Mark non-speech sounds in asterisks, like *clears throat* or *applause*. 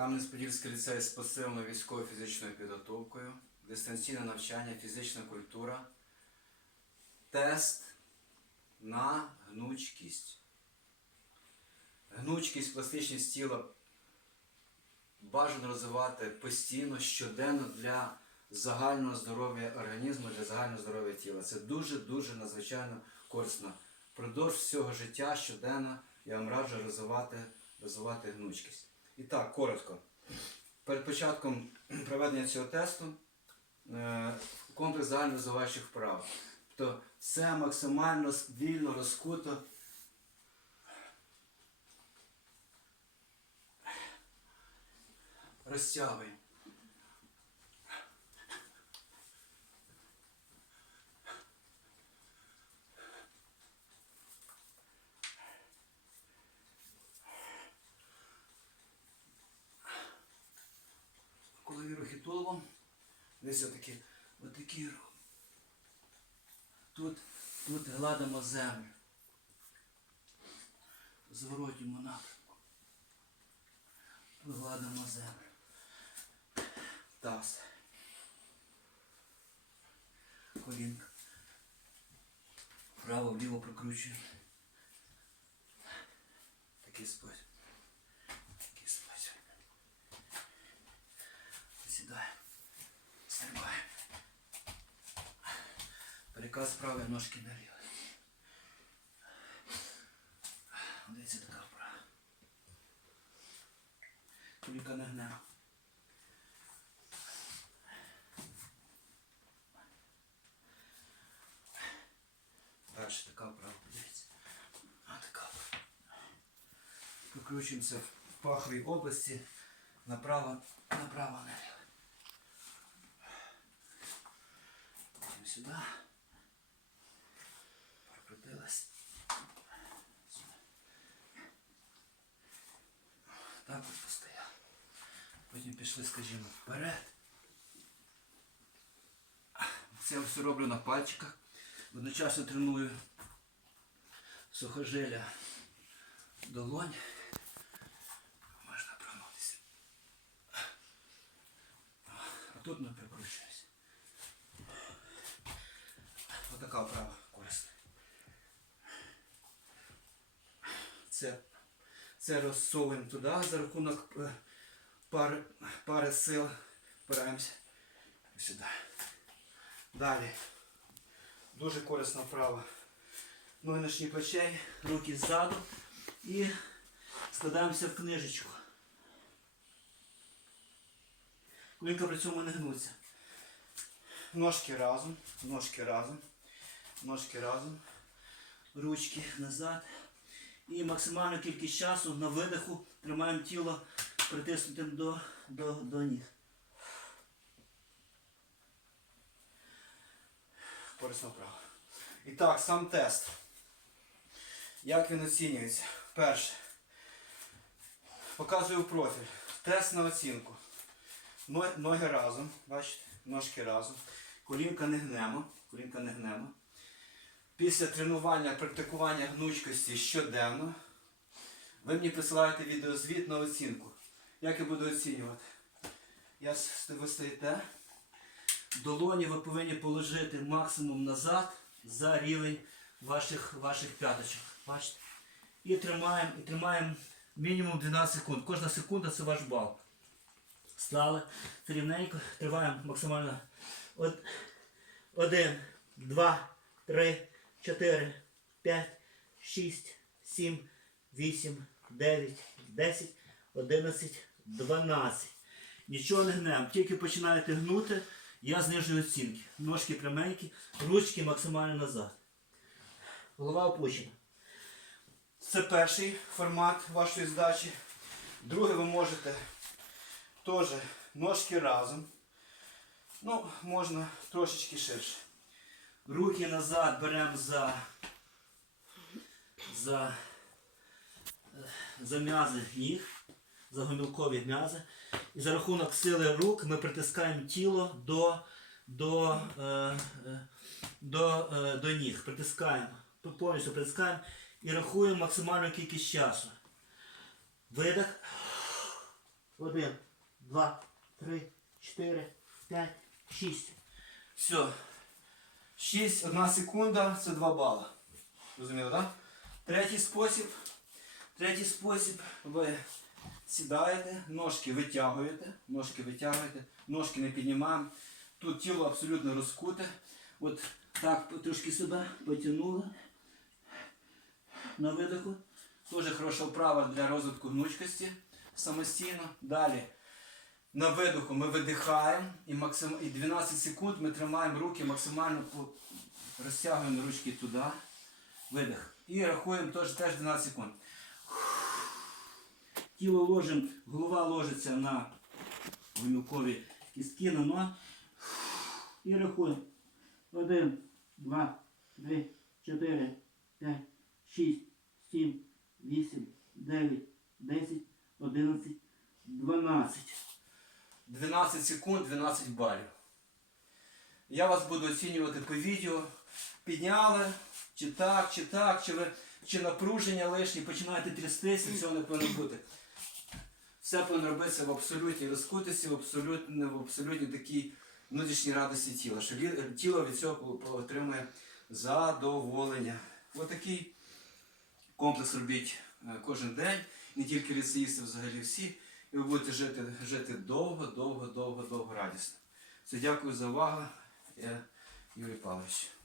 Кам'янець-Подільський ліцей з посиленою військово-фізичною підготовкою, дистанційне навчання, фізична культура, тест на гнучкість. Гнучкість, пластичність тіла бажано розвивати постійно, щоденно для загального здоров'я організму, для загального здоров'я тіла. Це дуже-дуже надзвичайно корисно. Впродовж всього життя щоденно я вам раджу розвивати, розвивати гнучкість. І так, коротко. Перед початком *clears throat* проведення цього тесту е, комплекс загальнорозвиваючих вправ. Тобто все максимально вільно розкуто. Розтягуй. Рухи туловом. Десь отакі, отакі. Тут, тут гладимо землю. Зворотньому напрямку. Тут гладимо землю. Таз. Колінка. Вправо, вліво прокручуємо. Такий спосіб. Переказ правої ножки на ліве. Дивіться така вправа. Коліка не гнемо. Перша така вправа, подивіться. А така вправа. Прокручуємося в паховій області направо, направо наліво. Потім сюди. Потім пішли, скажімо, вперед. Це все роблю на пальчиках. Одночасно треную сухожилля долонь. Можна промовитися. А тут ми прикручуємося. Отака вправа корисна. Це, це розсовуємо туди за рахунок е, пари, пари сил. Впираємося сюди. Далі. Дуже корисна вправа. Ноги на плечей, руки ззаду і складаємося в книжечку. Колінка при цьому не гнуться. Ножки разом, ножки разом, ножки разом, ручки назад. І максимальну кількість часу на видиху тримаємо тіло притиснутим до, до, до ніг. Корисна вправа. І так, сам тест. Як він оцінюється? Перше. Показую профіль. Тест на оцінку. Ноги разом, бачите, ножки разом. Колінка не гнемо. Колінка не гнемо. Після тренування, практикування гнучкості щоденно. Ви мені присилаєте відеозвіт на оцінку. Як я буду оцінювати? Я, ви стоїте. Долоні ви повинні положити максимум назад за рівень ваших, ваших п'яточок. Бачите? І тримаємо, і тримаємо мінімум 12 секунд. Кожна секунда це ваш бал. Стали рівненько, триваємо максимально. От, один, два, три, чотири, п'ять, шість, сім, вісім, дев'ять, десять, одинадцять, дванадцять. Нічого не гнемо, тільки починаєте гнути, я знижую оцінки. Ножки пряменькі, ручки максимально назад. Голова опущена. Це перший формат вашої здачі. Другий ви можете теж ножки разом. Ну, можна трошечки ширше. Руки назад беремо за, за, е, за м'язи ніг, за гомілкові м'язи. І за рахунок сили рук ми притискаємо тіло до, до, е, е, до, е, до ніг. Притискаємо, повністю притискаємо і рахуємо максимальну кількість часу. Видих. Один, два, три, чотири, п'ять, шість. Все. 6, 1 секунда це 2 бала. Розуміли, так? Третій спосіб. Третій спосіб. Ви сідаєте, ножки витягуєте, ножки витягуєте, ножки не піднімаємо. Тут тіло абсолютно розкуте. От так трошки себе потягнули на видоху. Дуже хороша вправа для розвитку гнучкості самостійно. Далі. На видоху ми видихаємо і, максим... і 12 секунд ми тримаємо руки максимально по... розтягуємо ручки туди. Видих. І рахуємо теж, теж 12 секунд. Тіло ложимо, голова ложиться на гомілкові кістки, на ноги. І рахуємо. Один, два, три, чотири, п'ять, шість, сім, вісім, дев'ять, десять, одинадцять, дванадцять. 12 секунд, 12 балів. Я вас буду оцінювати по відео. Підняли, чи так, чи так, чи ви чи напруження лишні, починаєте трястися, цього не повинно бути. Все повинно робитися в абсолютній розкутості, в абсолютно, в абсолютній такій внутрішній радості тіла, що тіло від цього отримує задоволення. Отакий комплекс робіть е, кожен день, не тільки ліцеїсти, взагалі всі, і ви будете жити, жити довго, довго, довго, довго радісно. Все, дякую за увагу. Я Юрій Павлович.